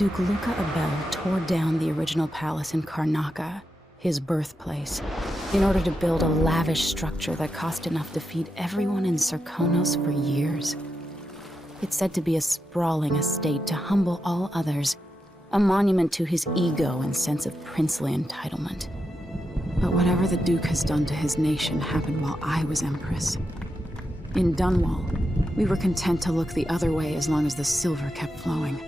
Duke Luca Abel tore down the original palace in Karnaca, his birthplace, in order to build a lavish structure that cost enough to feed everyone in Serkonos for years. It's said to be a sprawling estate to humble all others, a monument to his ego and sense of princely entitlement. But whatever the Duke has done to his nation happened while I was Empress. In Dunwall, we were content to look the other way as long as the silver kept flowing.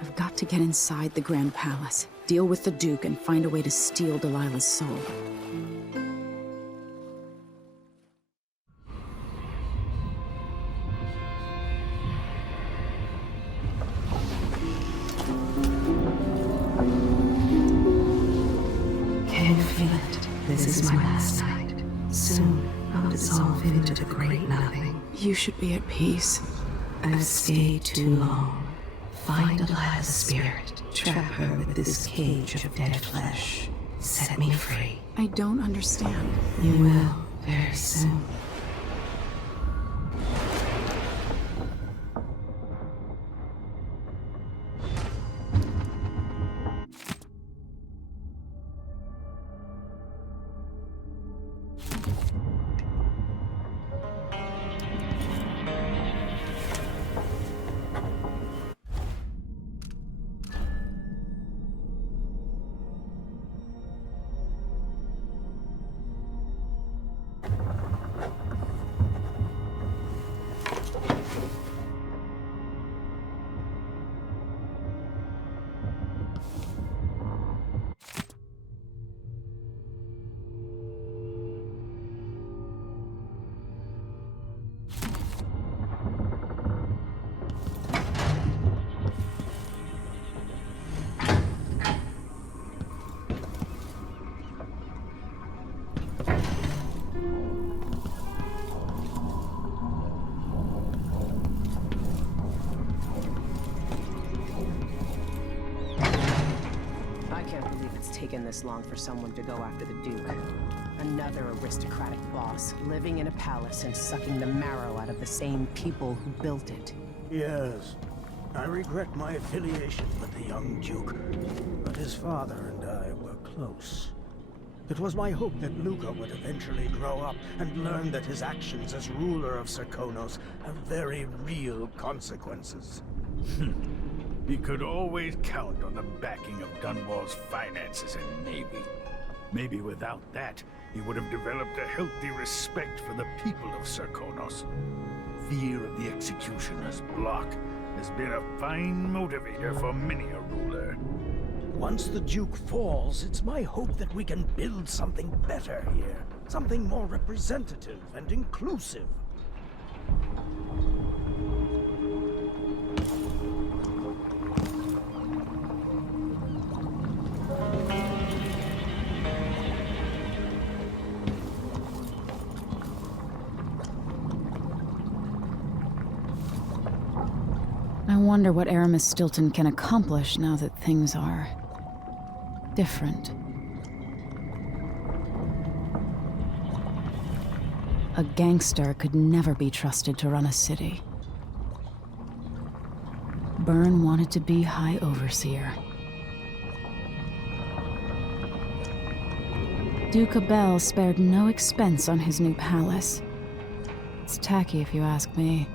I've got to get inside the Grand Palace, deal with the Duke, and find a way to steal Delilah's soul. Can you feel it? This is my last night. Soon, I'll dissolve into the great nothing. You should be at peace. I've stayed too long. Find Delilah's spirit. Trap her with this cage of dead flesh. Set me free. I don't understand. You will, very soon. Taken this long for someone to go after the Duke. Another aristocratic boss, living in a palace and sucking the marrow out of the same people who built it. Yes, I regret my affiliation with the young Duke, but his father and I were close. It was my hope that Luca would eventually grow up and learn that his actions as ruler of Serkonos have very real consequences. He could always count on the backing of Dunwall's finances and navy. Maybe without that, he would have developed a healthy respect for the people of Serkonos. Fear of the executioner's block has been a fine motivator for many a ruler. Once the Duke falls, it's my hope that we can build something better here. Something more representative and inclusive. I wonder what Aramis Stilton can accomplish now that things are different. A gangster could never be trusted to run a city. Byrne wanted to be High Overseer. Duke Abel spared no expense on his new palace. It's tacky if you ask me.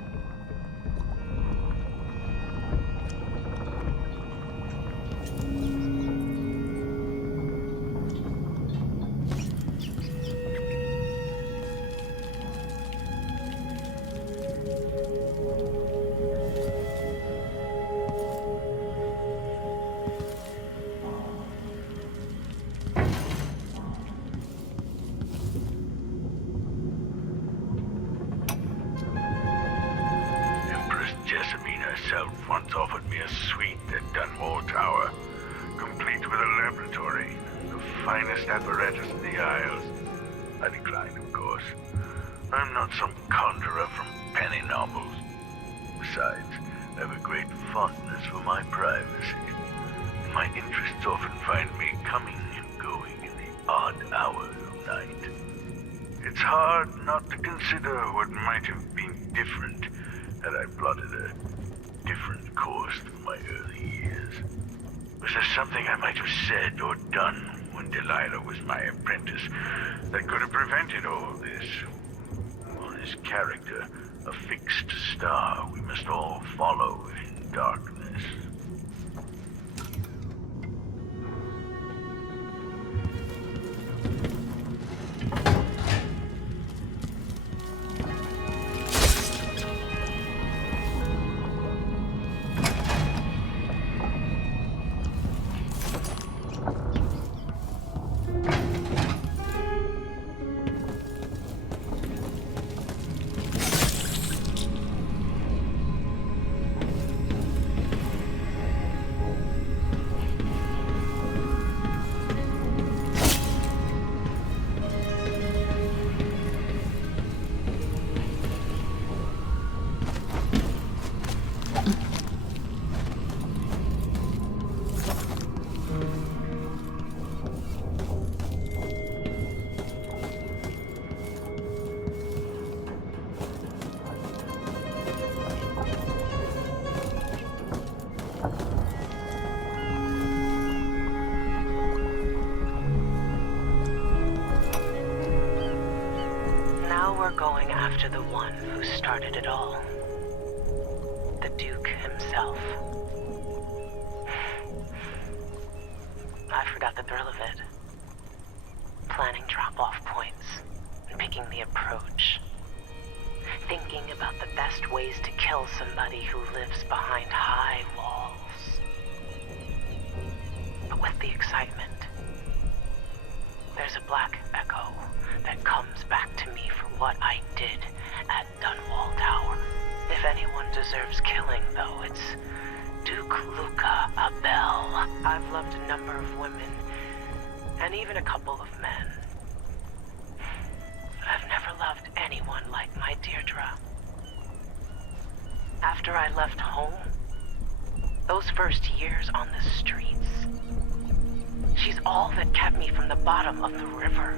Once offered me a suite at Dunwall Tower, complete with a laboratory, the finest apparatus in the Isles. I declined, of course. I'm not some conjurer from penny novels. Besides, I have a great fondness for my privacy. My interests often find me coming and going in the odd hours of night. It's hard not to consider what might have been different had I plotted a different course through my early years. answers. Was there something I might have said or done when Delilah was my apprentice that could have prevented all this? Or is character a fixed star we must all follow in darkness? Going after the one who started it all. The Duke himself. I forgot the thrill of it. Planning drop-off points and picking the approach. Thinking about the best ways to kill somebody who lives behind high walls. But with the excitement, there's a black echo that comes back to me for what I did at Dunwall Tower. If anyone deserves killing, though, it's Duke Luca Abel. I've loved a number of women, and even a couple of men. I've never loved anyone like my Deirdre. After I left home, those first years on the streets, she's all that kept me from the bottom of the river.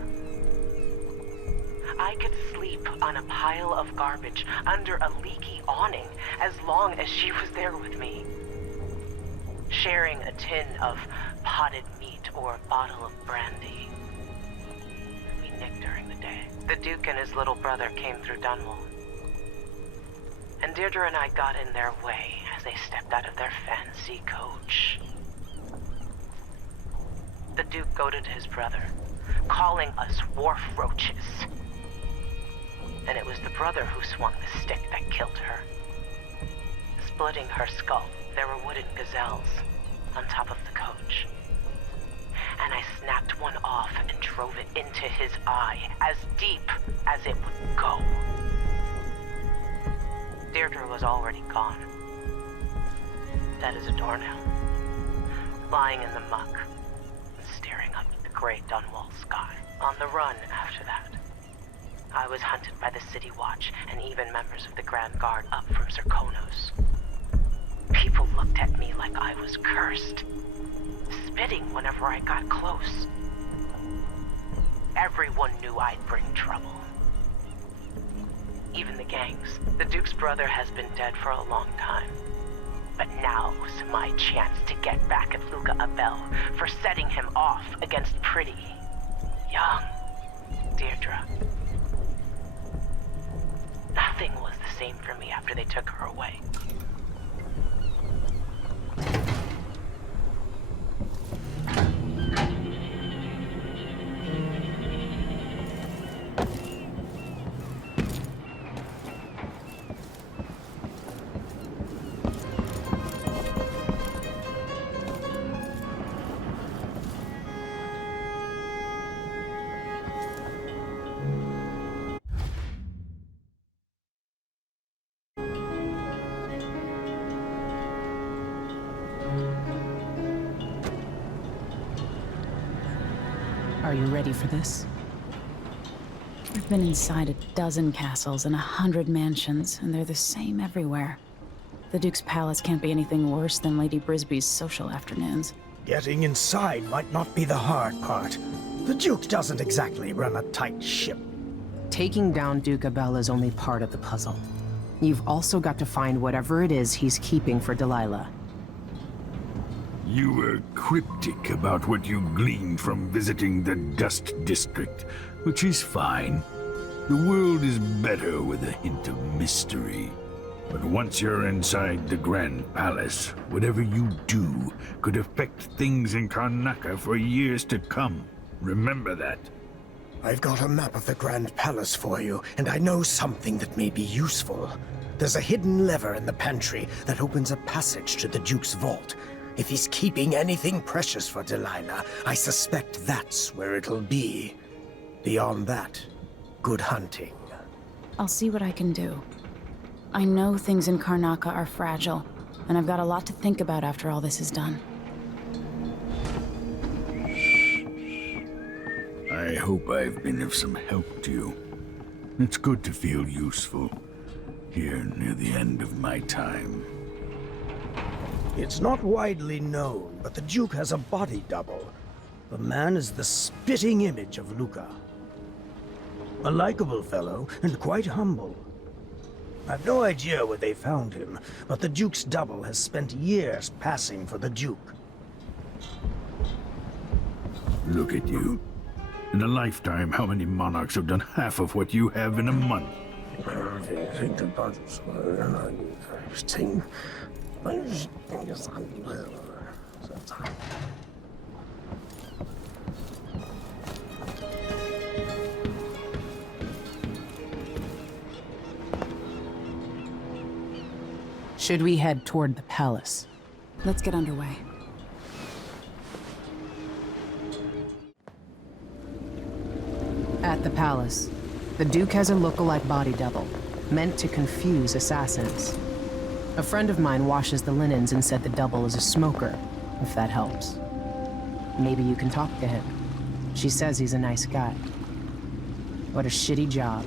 I could sleep on a pile of garbage under a leaky awning as long as she was there with me. Sharing a tin of potted meat or a bottle of brandy. We nicked during the day. The Duke and his little brother came through Dunwall. And Deirdre and I got in their way as they stepped out of their fancy coach. The Duke goaded his brother, calling us wharf roaches. And it was the brother who swung the stick that killed her. Splitting her skull, there were wooden gazelles on top of the coach. And I snapped one off and drove it into his eye, as deep as it would go. Deirdre was already gone. Dead as a doornail. Lying in the muck and staring up at the gray Dunwall sky. On the run after that. I was hunted by the City Watch and even members of the Grand Guard up from Serkonos. People looked at me like I was cursed, spitting whenever I got close. Everyone knew I'd bring trouble. Even the gangs. The Duke's brother has been dead for a long time. But now's my chance to get back at Luca Abel for setting him off against pretty, young Deirdre. Nothing was the same for me after they took her away. Are you ready for this? I've been inside a dozen castles and 100 mansions, and they're the same everywhere. The Duke's palace can't be anything worse than Lady Brisby's social afternoons. Getting inside might not be the hard part. The Duke doesn't exactly run a tight ship. Taking down Duke Abel is only part of the puzzle. You've also got to find whatever it is he's keeping for Delilah. You were cryptic about what you gleaned from visiting the Dust District, which is fine. The world is better with a hint of mystery. But once you're inside the Grand Palace, whatever you do could affect things in Karnaca for years to come. Remember that. I've got a map of the Grand Palace for you, and I know something that may be useful. There's a hidden lever in the pantry that opens a passage to the Duke's vault. If he's keeping anything precious for Delilah, I suspect that's where it'll be. Beyond that, good hunting. I'll see what I can do. I know things in Karnaca are fragile, and I've got a lot to think about after all this is done. I hope I've been of some help to you. It's good to feel useful, here near the end of my time. It's not widely known, but the Duke has a body double. The man is the spitting image of Luca. A likable fellow, and quite humble. I've no idea where they found him, but the Duke's double has spent years passing for the Duke. Look at you. In a lifetime, how many monarchs have done half of what you have in a month? Should we head toward the palace? Let's get underway. At the palace, the Duke has a look-alike body double, meant to confuse assassins. A friend of mine washes the linens and said the double is a smoker, if that helps. Maybe you can talk to him. She says he's a nice guy. What a shitty job,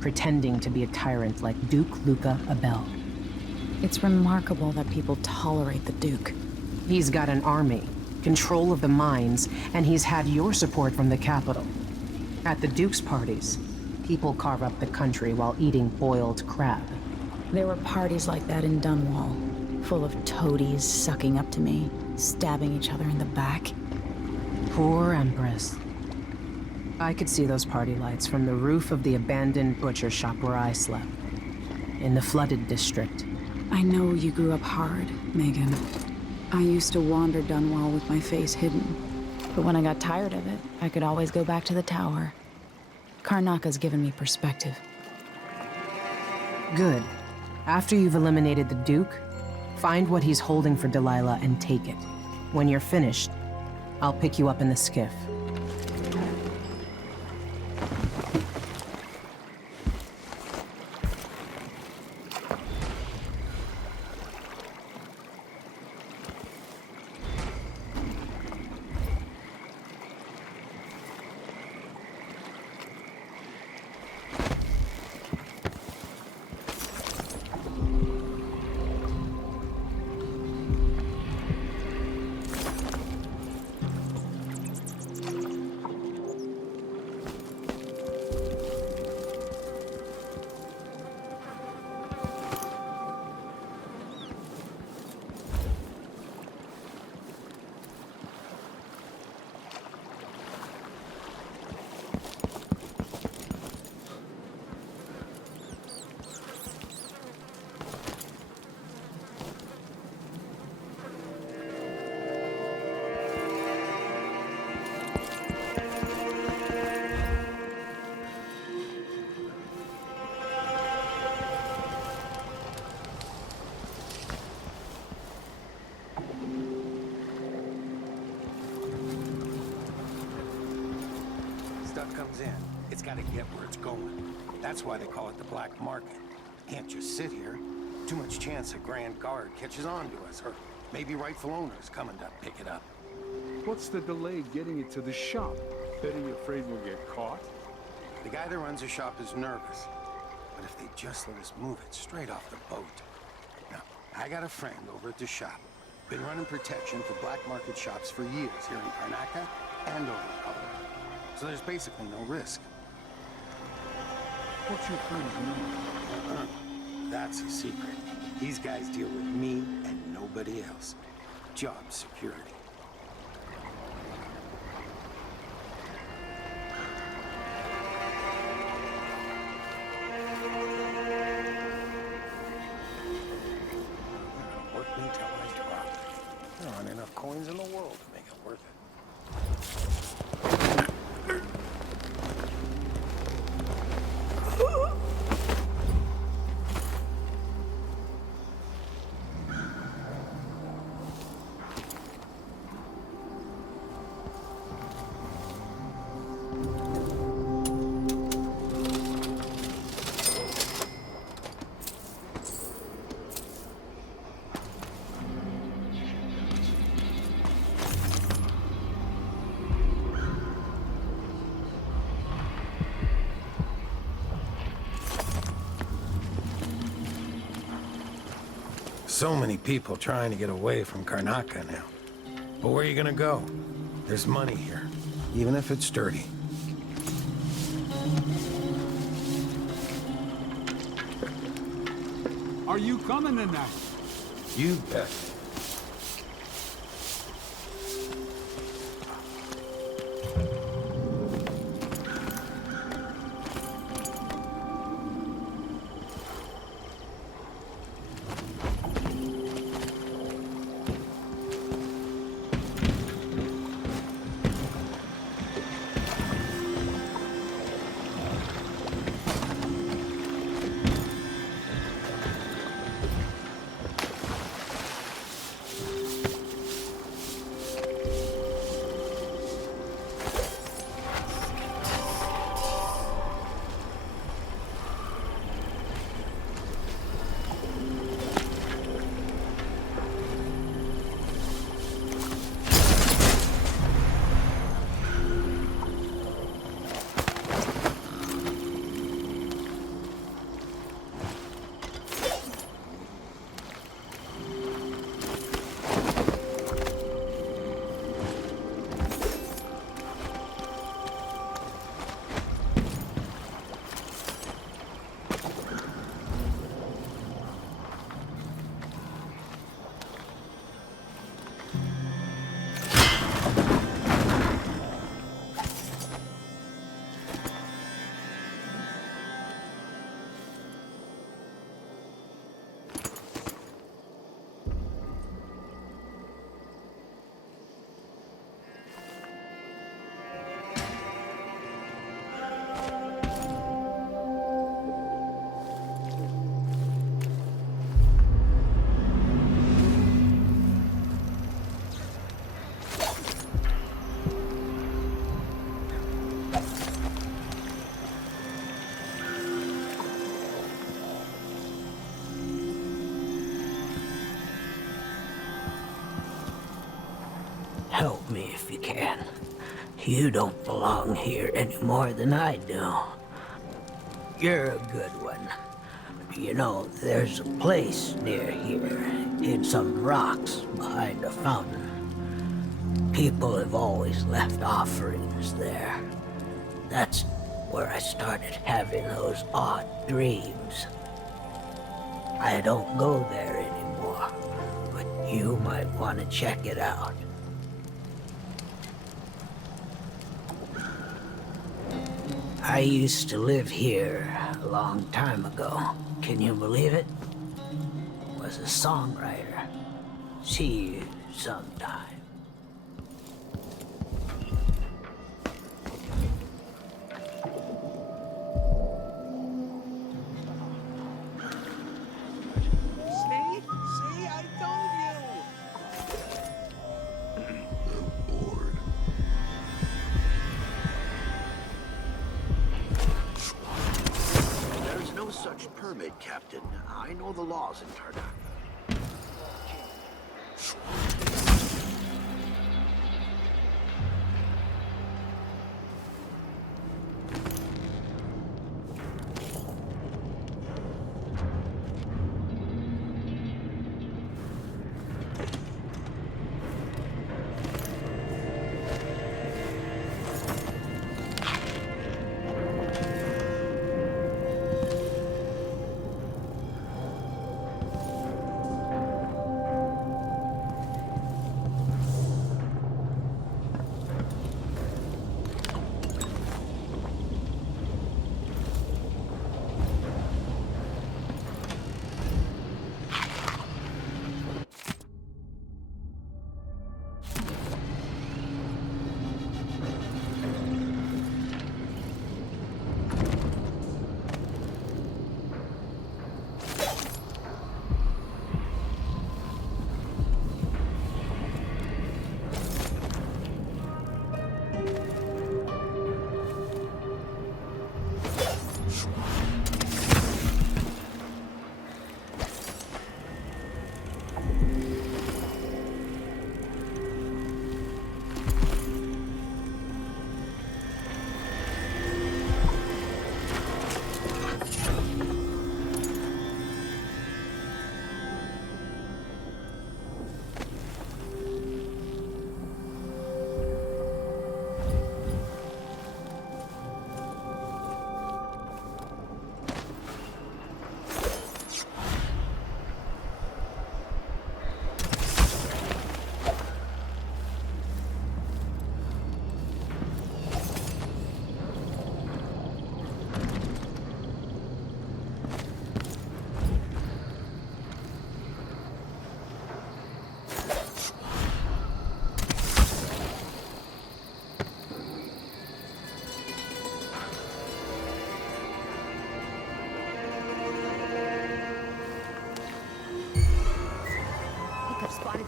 pretending to be a tyrant like Duke Luca Abel. It's remarkable that people tolerate the Duke. He's got an army, control of the mines, and he's had your support from the capital. At the Duke's parties, people carve up the country while eating boiled crab. There were parties like that in Dunwall, full of toadies sucking up to me, stabbing each other in the back. Poor Empress. I could see those party lights from the roof of the abandoned butcher shop where I slept, in the flooded district. I know you grew up hard, Megan. I used to wander Dunwall with my face hidden. But when I got tired of it, I could always go back to the tower. Karnaca's given me perspective. Good. After you've eliminated the Duke, find what he's holding for Delilah and take it. When you're finished, I'll pick you up in the skiff. Comes in, it's got to get where it's going. That's why they call it the black market. Can't just sit here. Too much chance a Grand Guard catches on to us, or maybe rightful owners coming to pick it up. What's the delay getting it to the shop? Betting you're afraid we'll get caught? The guy that runs the shop is nervous. But if they just let us move it straight off the boat. Now, I got a friend over at the shop. Been running protection for black market shops for years here in Karnaca and over the Republic. So there's basically no risk. What's your friend's name? That's a secret. These guys deal with me and nobody else. job security. Work me till I drop. There aren't enough coins in the world to make it worth it. So many people trying to get away from Karnaca now. But where are you gonna go? There's money here, even if it's dirty. Are you coming tonight? You bet. Help me if you can. You don't belong here any more than I do. You're a good one. You know, there's a place near here, in some rocks behind a fountain. People have always left offerings there. That's where I started having those odd dreams. I don't go there anymore, but you might want to check it out. I used to live here a long time ago. Can you believe it? Was a songwriter. See you sometime. See, I told you. I'm bored. There's no such permit, Captain. I know the laws in Karnak.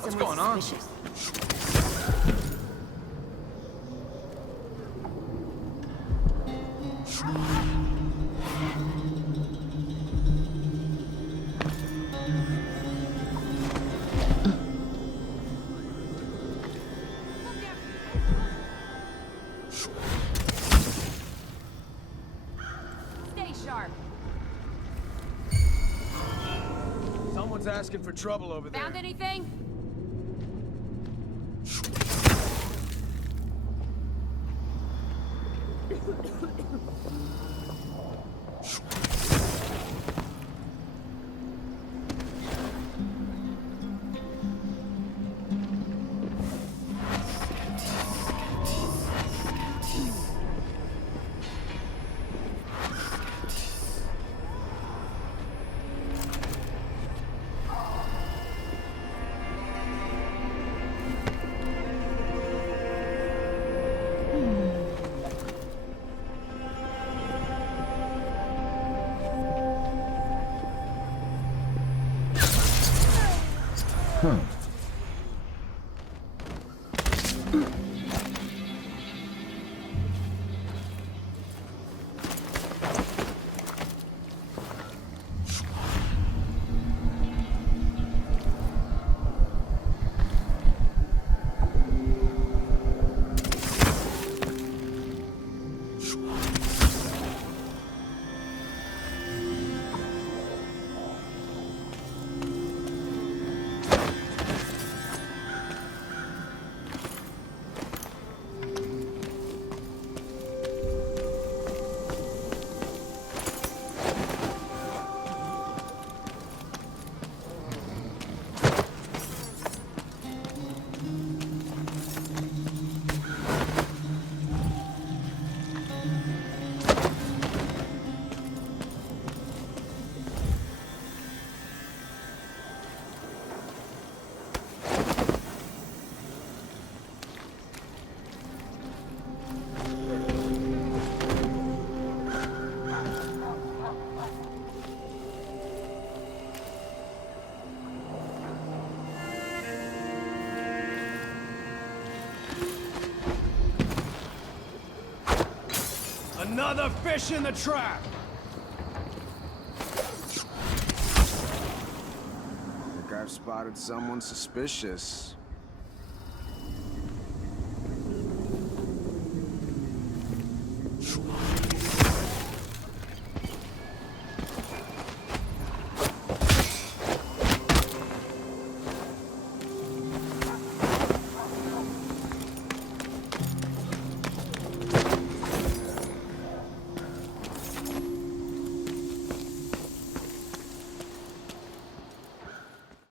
What's going on? Stay sharp. Someone's asking for trouble over there. Found anything? Another fish in the trap! I think I've spotted someone suspicious.